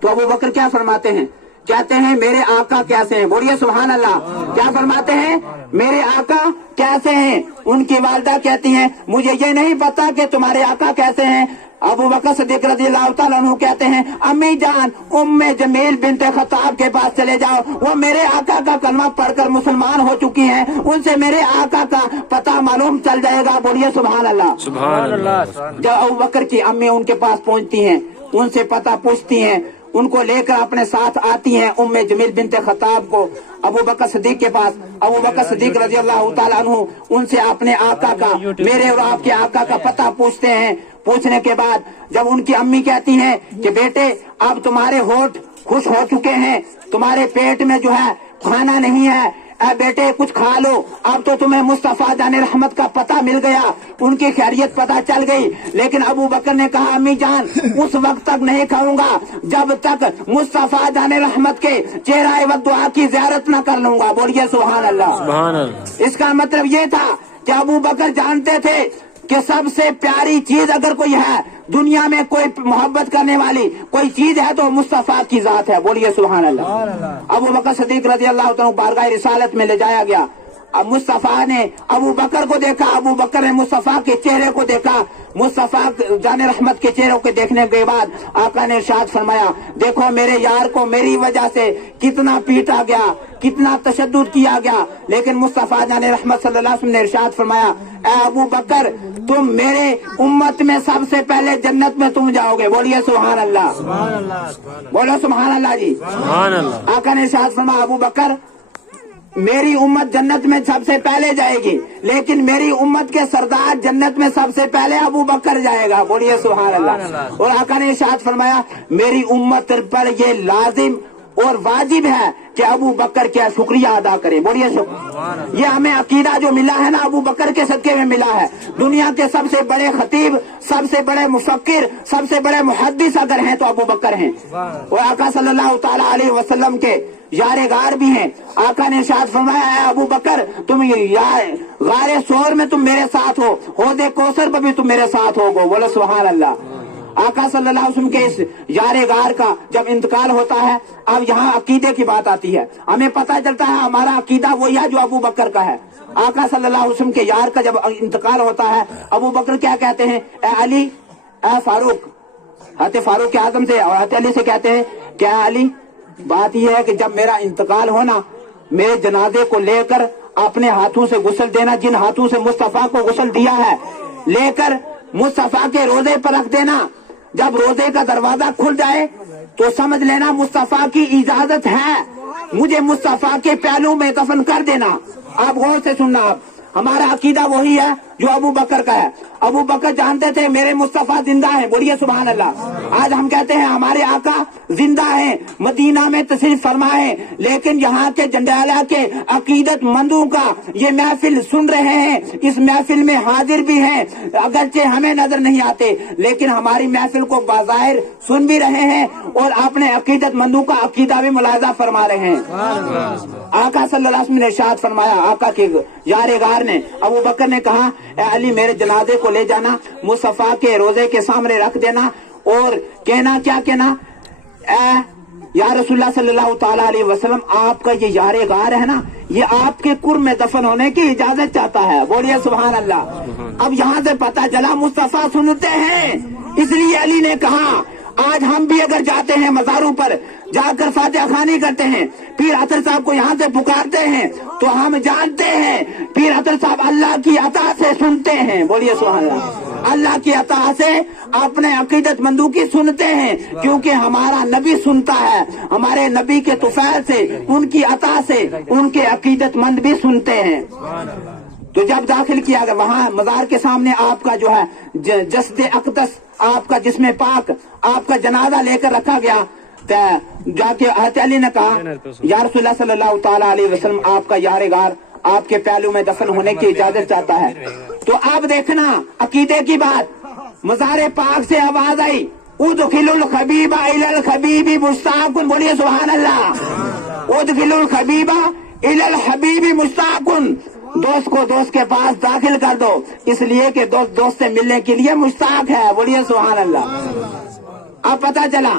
تو ابو بکر کیا فرماتے ہیں؟ کہتے ہیں میرے آقا کیسے ہیں؟ بولیے سبحان اللہ. کیا فرماتے ہیں؟ میرے آقا کیسے ہیں؟ ان کی والدہ کہتی ہیں مجھے یہ نہیں پتا کہ تمہارے آقا کیسے ہیں. ابو بکر صدیق رضی اللہ تعالیٰ عنہ کہتے ہیں امی جان ام جمیل بنت خطاب کے پاس چلے جاؤ، وہ میرے آقا کا کلمہ پڑھ کر مسلمان ہو چکی ہیں، ان سے میرے آقا کا پتہ معلوم چل جائے گا. بولیے سبحان اللہ. سبحان اللہ. جب ابو بکر کی امی ان کے پاس پہنچتی ہیں، ان سے پتہ پوچھتی ہیں، ان کو لے کر اپنے ساتھ آتی ہیں ام جمیل بنت خطاب کو ابو بکر صدیق کے پاس. ابو بکر صدیق رضی اللہ تعالیٰ عنہ ان سے اپنے آقا کا، میرے اور آپ کے آقا کا پتہ پوچھتے ہیں. پوچھنے کے بعد جب ان کی امی کہتی ہیں کہ بیٹے اب تمہارے ہونٹ خوش ہو چکے ہیں، تمہارے پیٹ میں جو ہے کھانا نہیں ہے، اے بیٹے کچھ کھا لو، اب تو تمہیں مصطفیٰ جان رحمت کا پتہ مل گیا، ان کی خیریت پتہ چل گئی. لیکن ابو بکر نے کہا امی جان اس وقت تک نہیں کھاؤں گا جب تک مصطفیٰ جان رحمت کے چہرہ والدعا کی زیارت نہ کر لوں گا. بولیے سبحان اللہ. سبحان اللہ. اس کا مطلب یہ تھا کہ ابو بکر جانتے تھے کہ سب سے پیاری چیز اگر کوئی ہے دنیا میں، کوئی محبت کرنے والی کوئی چیز ہے تو مصطفیٰ کی ذات ہے. بولیے سبحان اللہ. ابو بکر صدیق رضی اللہ تعالیٰ بارگاہ رسالت میں لے جایا گیا. اب مصطفیٰ نے ابو بکر کو دیکھا، ابو بکر نے مصطفیٰ کے چہرے کو دیکھا. مصطفیٰ جان رحمت کے چہرے کو دیکھنے کے بعد آقا نے ارشاد فرمایا دیکھو میرے یار کو میری وجہ سے کتنا پیٹا گیا، کتنا تشدد کیا گیا، لیکن مصطفیٰ جان رحمت صلی اللہ علیہ وسلم نے ارشاد فرمایا اے ابو بکر تم میرے امت میں سب سے پہلے جنت میں تم جاؤ گے. بولیے سبحان اللہ. سبحان اللہ. بولو سبحان اللہ جی. سبحان اللہ. آقا نے ارشاد فرمایا ابو بکر میری امت جنت میں سب سے پہلے جائے گی، لیکن میری امت کے سردار جنت میں سب سے پہلے ابو بکر جائے گا. بولیے سبحان اللہ. اور آقا نے ارشاد فرمایا میری امت پر یہ لازم اور واجب ہے کہ ابو بکر کیا شکریہ ادا کرے. بولیے شکر. یہ ہمیں عقیدہ جو ملا ہے نا ابو بکر کے صدقے میں ملا ہے. دنیا کے سب سے بڑے خطیب، سب سے بڑے مفکر، سب سے بڑے محدث اگر ہیں تو ابو بکر ہیں، اور آقا صلی اللہ تعالی علیہ وسلم کے یار غار بھی ہیں. آقا نے ارشاد فرمایا اے ابو بکر تم غار سور میں تم میرے ساتھ ہو، حوض کوثر پر بھی تم میرے ساتھ ہو گو. بولو سبحان اللہ. آقا صلی اللہ علیہ وسلم کے اس یار غار کا جب انتقال ہوتا ہے، اب یہاں عقیدے کی بات آتی ہے. ہمیں پتہ چلتا ہے ہمارا عقیدہ وہی ہے جو ابو بکر کا ہے. آقا صلی اللہ علیہ وسلم کے یار کا جب انتقال ہوتا ہے ابو بکر کیا کہتے ہیں اے علی، اے فاروق، حضرت فاروق اعظم سے اور حضرت علی سے کہتے ہیں کہ اے علی بات یہ ہے کہ جب میرا انتقال ہونا میرے جنازے کو لے کر اپنے ہاتھوں سے غسل دینا، جن ہاتھوں سے مصطفیٰ کو غسل دیا ہے لے کر مصطفیٰ کے روزے پر رکھ دینا. جب روزے کا دروازہ کھل جائے تو سمجھ لینا مصطفیٰ کی اجازت ہے، مجھے مصطفیٰ کے پہلو میں دفن کر دینا. آپ غور سے سننا، آپ ہمارا عقیدہ وہی ہے جو ابو بکر کا ہے. ابو بکر جانتے تھے میرے مصطفیٰ زندہ ہیں. بولیے سبحان اللہ. آج ہم کہتے ہیں ہمارے آقا زندہ ہیں، مدینہ میں تشریف فرما ہے، لیکن یہاں کے جنڈیالہ کے عقیدت مندوں کا یہ محفل سن رہے ہیں، اس محفل میں حاضر بھی ہیں، اگرچہ ہمیں نظر نہیں آتے لیکن ہماری محفل کو بظاہر سن بھی رہے ہیں اور اپنے عقیدت مندوں کا عقیدہ بھی ملاحظہ فرما رہے ہیں. آقا صلی اللہ علیہ وسلم نے ارشاد فرمایا، آقا کے یار غار نے ابو بکر نے کہا اے علی میرے جنازے کو لے جانا، مصطفیٰ کے روزے کے سامنے رکھ دینا اور کہنا، کیا کہنا، اے یا رسول اللہ صلی اللہ تعالی علیہ وسلم آپ کا یہ یار غار ہے نا یہ آپ کے قرب میں دفن ہونے کی اجازت چاہتا ہے. بولیے سبحان اللہ. اب یہاں سے پتہ چلا مصطفیٰ سنتے ہیں، اس لیے علی نے کہا آج ہم بھی اگر جاتے ہیں مزاروں پر جا کر فاتحہ خوانی کرتے ہیں، پیر عطر صاحب کو یہاں سے پکارتے ہیں تو ہم جانتے ہیں پیر عطر صاحب اللہ کی عطا سے سنتے ہیں. بولیے سبحان اللہ. اللہ کی عطا سے اپنے عقیدت مندوں کی سنتے ہیں، کیونکہ ہمارا نبی سنتا ہے، ہمارے نبی کے طفیل سے، ان کی عطا سے ان کے عقیدت مند بھی سنتے ہیں. تو جب داخل کیا گیا وہاں مزار کے سامنے آپ کا جو ہے جسد اقدس، آپ کا جسم پاک، آپ کا جنازہ لے کر رکھا گیا. جا کے حضرت علی نے کہا یا رسول اللہ صلی اللہ تعالی علیہ وسلم آپ کا یار غار آپ کے پہلو میں دفن ہونے کی اجازت چاہتا ہے. تو آپ دیکھنا عقیدے کی بات، مزار پاک سے آواز آئی ادخلوا الخبیب الی الخبیب مشتاق. بولیے سبحان اللہ. ادخلوا الخبیب الی الحبیب مشتاق. دوست کو دوست کے پاس داخل کر دو، اس لیے کہ دوست دوست سے ملنے کے لیے مشتاق ہے. بولیے سبحان اللہ. اب پتہ چلا